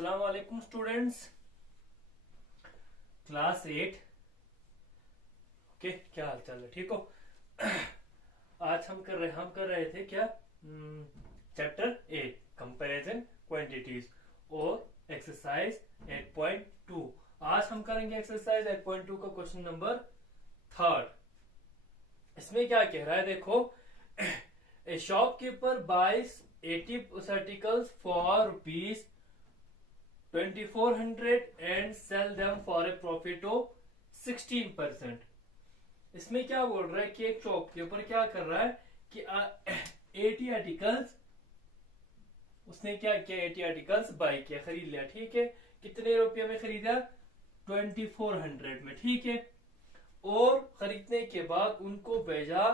अस्सलाम वालेकुम students, class 8। Okay, क्या हाल चाल है? ठीक हो? आज हम कर रहे थे क्या? चैप्टर 8 कंपैरिजन क्वांटिटीज और एक्सरसाइज 8.2। आज हम करेंगे एक्सरसाइज 8.2 का क्वेश्चन नंबर 3। इसमें क्या कह रहा है, देखो। A shopkeeper buys 80 articles for rupees 2400 and sell them for a profit of 16%। इसमें क्या बोल रहा है कि एक शॉपकीपर क्या कर रहा है कि 80 आर्टिकल्स उसने क्या किया, 80 आर्टिकल्स बाय किया, खरीद लिया। ठीक है, कितने रुपये में खरीदा? 2400 में। ठीक है, और खरीदने के बाद उनको भेजा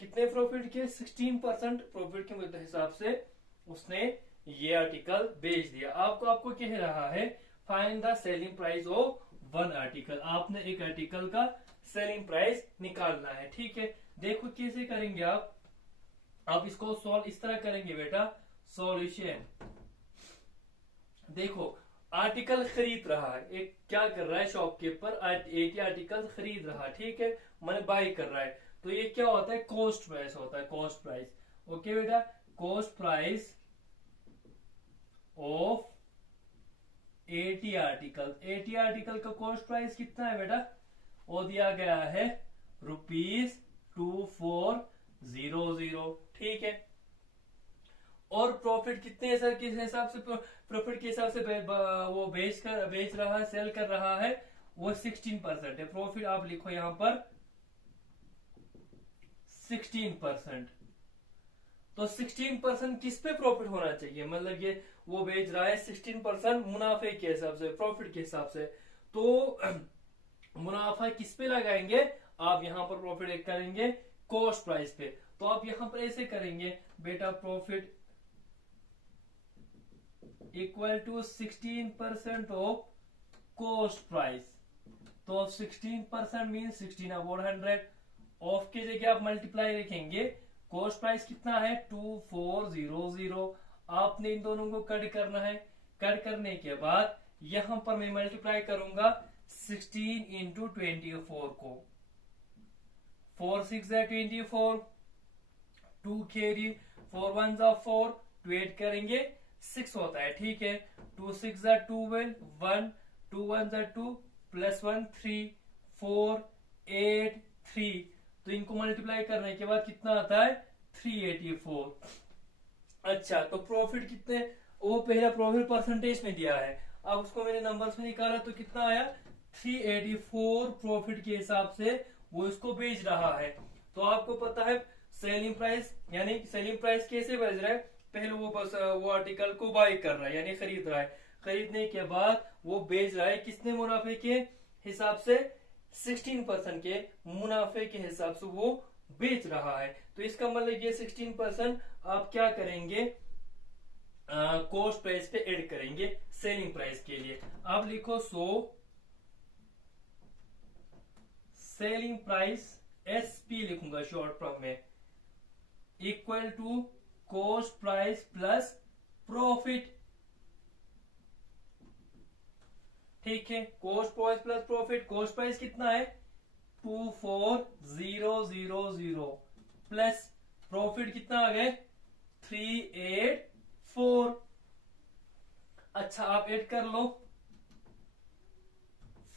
कितने प्रॉफिट के? 16% प्रॉफिट के हिसाब से उसने ये आर्टिकल बेच दिया। आपको कह रहा है find the selling price of one article. आपने एक आर्टिकल का सेलिंग प्राइस निकालना है। ठीक है, देखो कैसे करेंगे आप इसको सॉल्व इस तरह करेंगे बेटा। सॉल्यूशन देखो, आर्टिकल खरीद रहा है, एक क्या कर रहा है शॉपकीपर, 80 आर्टिकल खरीद रहा है। ठीक है, मैंने बाय कर रहा है, तो ये क्या होता है? कॉस्ट प्राइस होता है, कॉस्ट प्राइस। ओके बेटा, cost price of 80 article. 80 article का कॉस्ट प्राइस कितना है बेटा? वो दिया गया है ₹2400। ठीक है, और प्रॉफिट कितने सर, किस हिसाब से प्रॉफिट के हिसाब से वो बेच रहा है, सेल कर रहा है, वो 16% है। प्रॉफिट आप लिखो यहां पर 16%। तो 16% किस पे प्रॉफिट होना चाहिए? मतलब ये वो बेच रहा है 16% मुनाफे के हिसाब से, प्रॉफिट के हिसाब से। तो मुनाफा किस पे लगाएंगे? आप यहां पर प्रॉफिट करेंगे कॉस्ट प्राइस पे। तो आप यहां पर ऐसे करेंगे बेटा, profit equal to 16% of cost price. तो 16% मीन 16/100। ऑफ की जगह आप मल्टीप्लाई लिखेंगे। कॉस्ट प्राइस कितना है? 2400। आपने इन दोनों को कट करना है। कट करने के बाद यहां पर मैं मल्टीप्लाई करूंगा 16 इंटू 24 को। 4 6 24, 2 कैरी, 4 1 4, 2 8 करेंगे 6 होता है। ठीक है, 2 6 12, 1 2 1 2 प्लस 1 3 4 8 3। तो इनको मल्टीप्लाई करने के बाद कितना आता है? 384। अच्छा, तो प्रॉफिट कितने? वो पहला प्रॉफिट परसेंटेज में दिया है, अब उसको मैंने नंबर्स में निकाला तो कितना आया? 384 प्रॉफिट के हिसाब से वो इसको बेच रहा है। तो आपको पता है सेलिंग प्राइस, यानी सेलिंग प्राइस कैसे बेच रहा है? पहले वो आर्टिकल को बाय कर रहा है, यानी खरीद रहा है। खरीदने के बाद वो बेच रहा है कितने मुनाफे के हिसाब से? 16% के मुनाफे के हिसाब से वो बेच रहा है। तो इसका मतलब ये 16% आप क्या करेंगे? कॉस्ट प्राइस पे ऐड करेंगे सेलिंग प्राइस के लिए। अब लिखो सेलिंग प्राइस, एसपी लिखूंगा शॉर्ट फॉर्म में, equal to cost price plus profit. ठीक है, cost price plus profit. Cost price कितना है? 24000 प्लस प्रॉफिट कितना आ गए? 384। अच्छा, आप ऐड कर लो।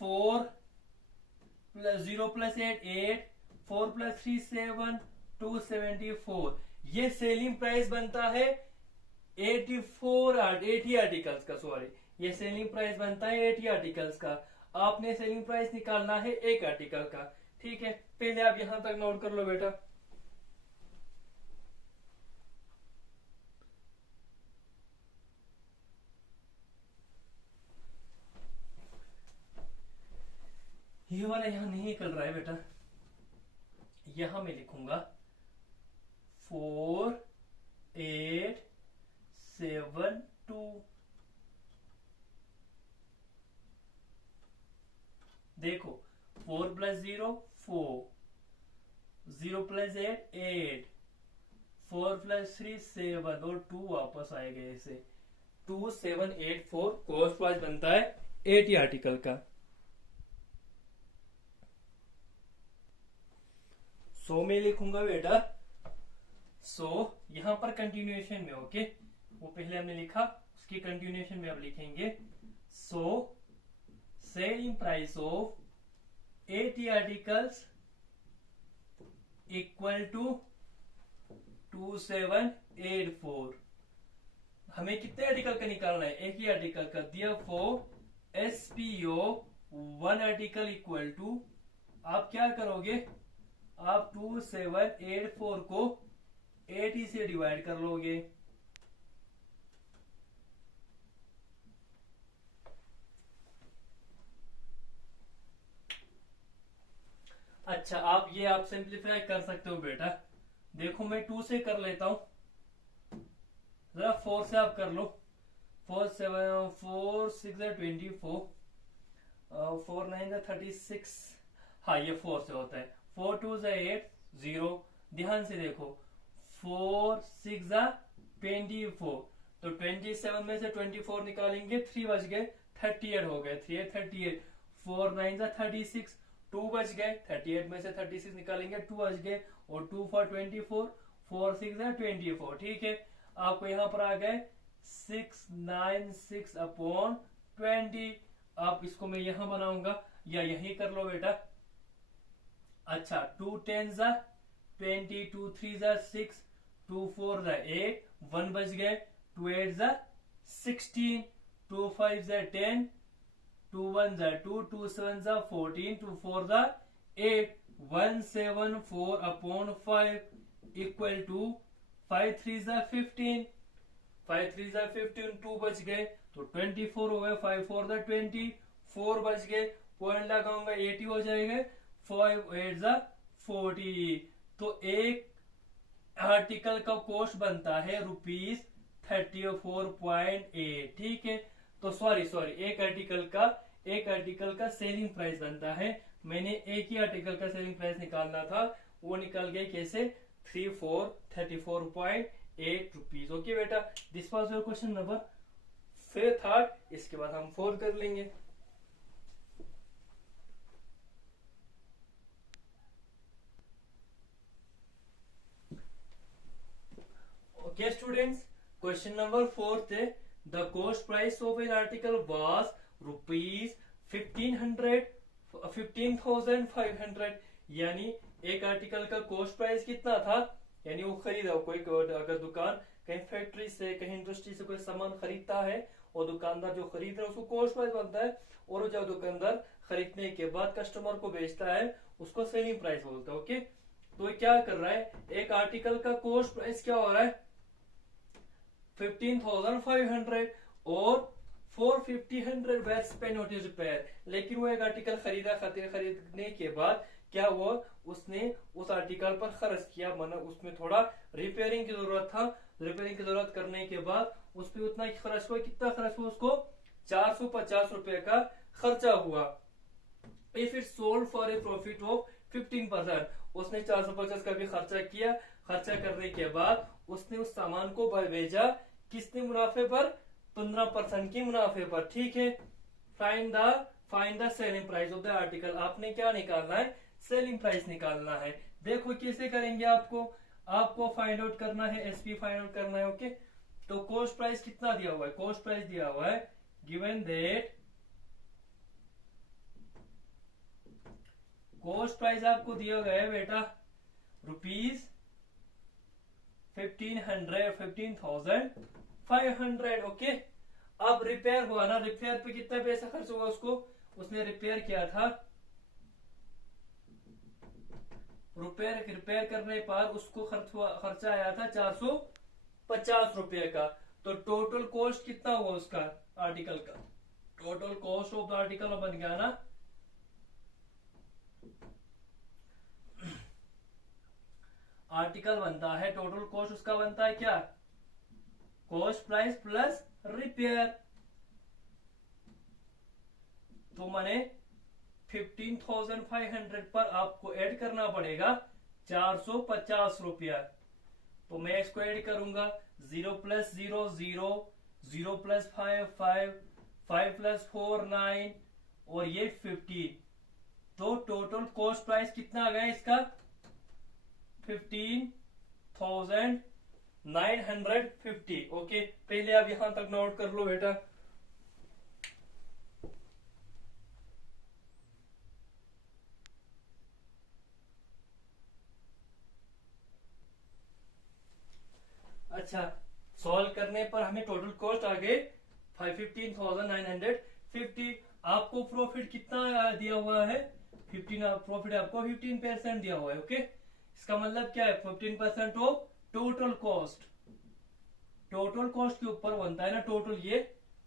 4 प्लस 0 प्लस 8 8, 4 प्लस 3 7, 274। ये सेलिंग प्राइस बनता है 80 आर्टिकल्स का। सॉरी, ये सेलिंग प्राइस बनता है 80 आर्टिकल्स का। आपने सेलिंग प्राइस निकालना है एक आर्टिकल का। ठीक है, पहले आप यहां तक नोट कर लो बेटा। ये वाला यहां नहीं निकल रहा है बेटा, यहां मैं लिखूंगा 4872। देखो, 4 प्लस 0 4, 0 प्लस 8 8, 4 प्लस 3 7 और 2 वापस आएगा ऐसे। 2784 कॉस्ट प्राइस बनता है 80 आर्टिकल का। सो में लिखूंगा बेटा, सो यहां पर कंटिन्यूएशन में, ओके, वो पहले हमने लिखा, उसकी कंटिन्यूएशन में अब लिखेंगे। So selling price of 80 articles equal to 2784। हमें कितने आर्टिकल का निकालना है? एक ही आर्टिकल का। Therefore SP of 1 article equal to, आप क्या करोगे, आप 2784 को 80 से डिवाइड कर लोगे। अच्छा, आप सिंप्लीफाई कर सकते हो बेटा। देखो मैं 2 से कर लेता हूं, जरा 4 से आप कर लो। 4 7 4 6 24, 4 9 36। हाँ, ये 4 से होता है। 4 2 8 0। ध्यान से देखो, 4 6 24, तो 27 में से 24 निकालेंगे, 3 बच गए, 38 हो गए। 3 38, 4 9 36, 2 बच गए, 38 में से 36 निकालेंगे, 2 बच गए, और 2 4 24, 4 6 24। ठीक है, आपको यहाँ पर आ गए 696 अपॉन 20। आप इसको मैं यहाँ बनाऊंगा या यही कर लो बेटा। अच्छा, 2 10 20, 2 3 6, 2 4 8, 1 बच गए, 2 8 16, 2 5 10, 2 1 2, 2 7 14, 2 4 8, 174 अपॉन 5 इक्वल टू 5 3 15, 5 3 15, 2 बच गए, तो 24 हो गए, 5 4 20, 4 बच गए, पॉइंट लगाऊंगा, 80 हो जाएगा, 5 8 40। तो एक आर्टिकल का कॉस्ट बनता है ₹34.8। ठीक है, तो सॉरी एक आर्टिकल का सेलिंग प्राइस बनता है। मैंने एक ही आर्टिकल का सेलिंग प्राइस निकालना था, वो निकल गए कैसे, 34.8 रुपीज। ओके बेटा, this was your question number 3rd। इसके बाद हम 4 कर लेंगे। ओके स्टूडेंट्स, क्वेश्चन नंबर 4 है, the cost price of an article was ₹15,500। यानी एक आर्टिकल का कॉस्ट प्राइस कितना था, यानी वो खरीदा, कोई अगर दुकान कहीं फैक्ट्री से, कहीं इंडस्ट्री से कोई सामान खरीदता है, और दुकानदार जो खरीद रहा है उसको कॉस्ट प्राइस बनता है, और जब दुकानदार खरीदने के बाद कस्टमर को बेचता है उसको सेलिंग प्राइस बोलता है। ओके, तो ये क्या कर रहा है, एक आर्टिकल का कॉस्ट प्राइस क्या हो रहा है, 15,500, और 450 were spend on his repair. लेकिन वो एक आर्टिकल खरीदने के बाद क्या हुआ, उसने उस आर्टिकल पर खर्च किया, मतलब उसमें थोड़ा रिपेयरिंग की जरूरत था। रिपेयरिंग की जरूरत करने के बाद उस पर उतना खर्च हुआ, कितना खर्च हुआ, उसको 450 रुपए का खर्चा हुआ। If it sold for a profit of 15%, उसने 450 का भी खर्चा किया। खर्चा करने के बाद उसने उस सामान को भेजा किसने, मुनाफे पर, 15% की मुनाफे पर। ठीक है, find the selling price of the article. आपने क्या निकालना है, सेलिंग प्राइस निकालना है। देखो कैसे करेंगे, आपको फाइंड आउट करना है, एसपी फाइंड आउट करना है। ओके, तो कॉस्ट प्राइस कितना दिया हुआ है, कॉस्ट प्राइस दिया हुआ है, गिवन दैट कॉस्ट प्राइस आपको दिया गया है बेटा ₹15,500। ओके, अब रिपेयर हुआ ना, रिपेयर पे कितना पैसा खर्च हुआ, उसने रिपेयर किया था, रिपेयर करने पर उसको खर्चा आया था 450 रुपए का। तो टोटल कॉस्ट कितना हुआ उसका, आर्टिकल का total cost of the article बन गया ना, आर्टिकल बनता है, टोटल कॉस्ट उसका बनता है क्या, कॉस्ट प्राइस प्लस रिपेयर। तो मैंने 15,500 पर आपको ऐड करना पड़ेगा 450 रुपया। तो मैं इसको ऐड करूंगा, 0 + 0 0, 0 + 5 5, 5 + 4 9 और ये 15। तो टोटल कॉस्ट प्राइस कितना आ गया इसका 15,950। ओके, पहले आप यहां तक नोट कर लो बेटा। अच्छा, सॉल्व करने पर हमें टोटल कॉस्ट आ गए 15,950। आपको प्रॉफिट कितना दिया हुआ है 15, प्रॉफिट आपको 15% दिया हुआ है। ओके, इसका मतलब क्या है 15% of total cost. Total cost के ऊपर बनता है ना टोटल, ये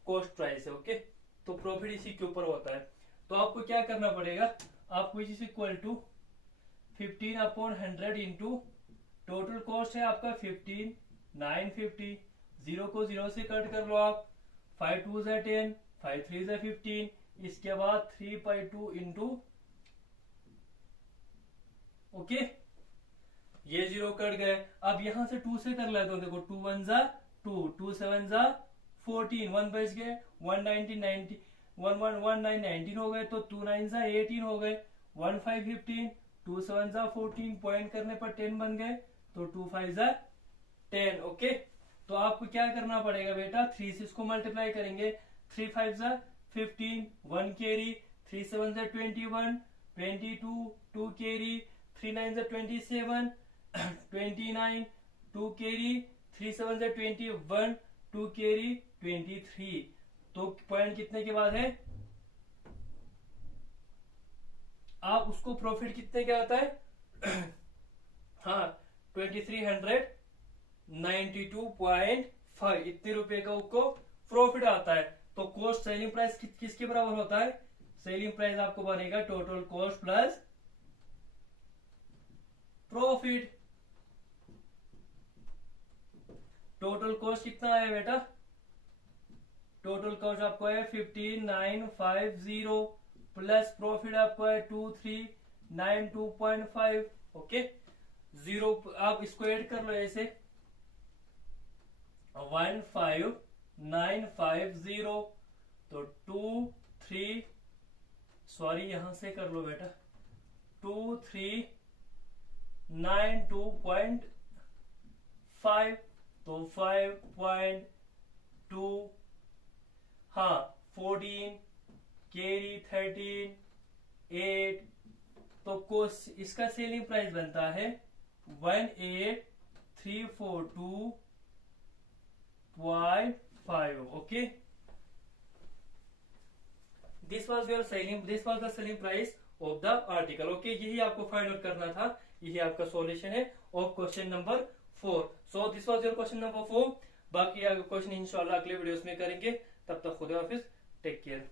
कॉस्ट प्राइस है। ओके, तो प्रॉफिट इसी के ऊपर होता है। तो आपको क्या करना पड़ेगा, आपको is equal to 15/100 into total cost है आपका 15,950। 0 को 0 से कट कर लो आप, 5 2 ज़ा 10, 5 3 ज़ा 15। इसके बाद 3/2 इंटू, ओके, ये 0 कट गए। अब यहां से 2 से कर लेते हो, देखो 2 1 ज़ा 2, 2 7 ज़ा 14, 1 बच गए, 119 90, 119 19 हो गए, तो 2 9 ज़ा 18 हो गए, 1 5 15, 2 7 ज़ा 14, पॉइंट करने पर 10 बन गए, तो 2 5 ज़ा 10। ओके, तो आपको क्या करना पड़ेगा बेटा, 3 से इसको मल्टीप्लाई करेंगे, 3 5 ज़ा 15, 1 कैरी, 3 7 ज़ा 21, 22, 2 कैरी, 3 9 ज़ा 27, 29, 2 कैरी, 3 7 ज़ा 21, 2 कैरी 23। तो पॉइंट कितने के बाद है, आप उसको प्रॉफिट कितने का आता है हाँ 2392.5, इतने रुपए का उसको प्रॉफिट आता है। तो कॉस्ट सेलिंग प्राइस किसके बराबर होता है, सेलिंग प्राइस आपको बनेगा total cost plus profit. Total cost कितना है बेटा, टोटल कॉस्ट आपको है 15,950 प्लस प्रॉफिट आपको है 2392.5। ओके, 0 आप इसको ऐड कर लो ऐसे, 15,950, तो 23, सॉरी यहां से कर लो बेटा, 2392.5, तो 5.2, हाँ 14 कैरी 13 8, तो कोस्ट इसका सेलिंग प्राइस बनता है 18,342.5। Okay, this was the selling price of the article. Okay, यही आपको फाइंड आउट करना था, यही आपका सॉल्यूशन है of question number 4। So this was your question number 4। बाकी क्वेश्चन इंशाल्लाह अगले वीडियोस में करेंगे। तब तक खुदा हाफिज, टेक केयर।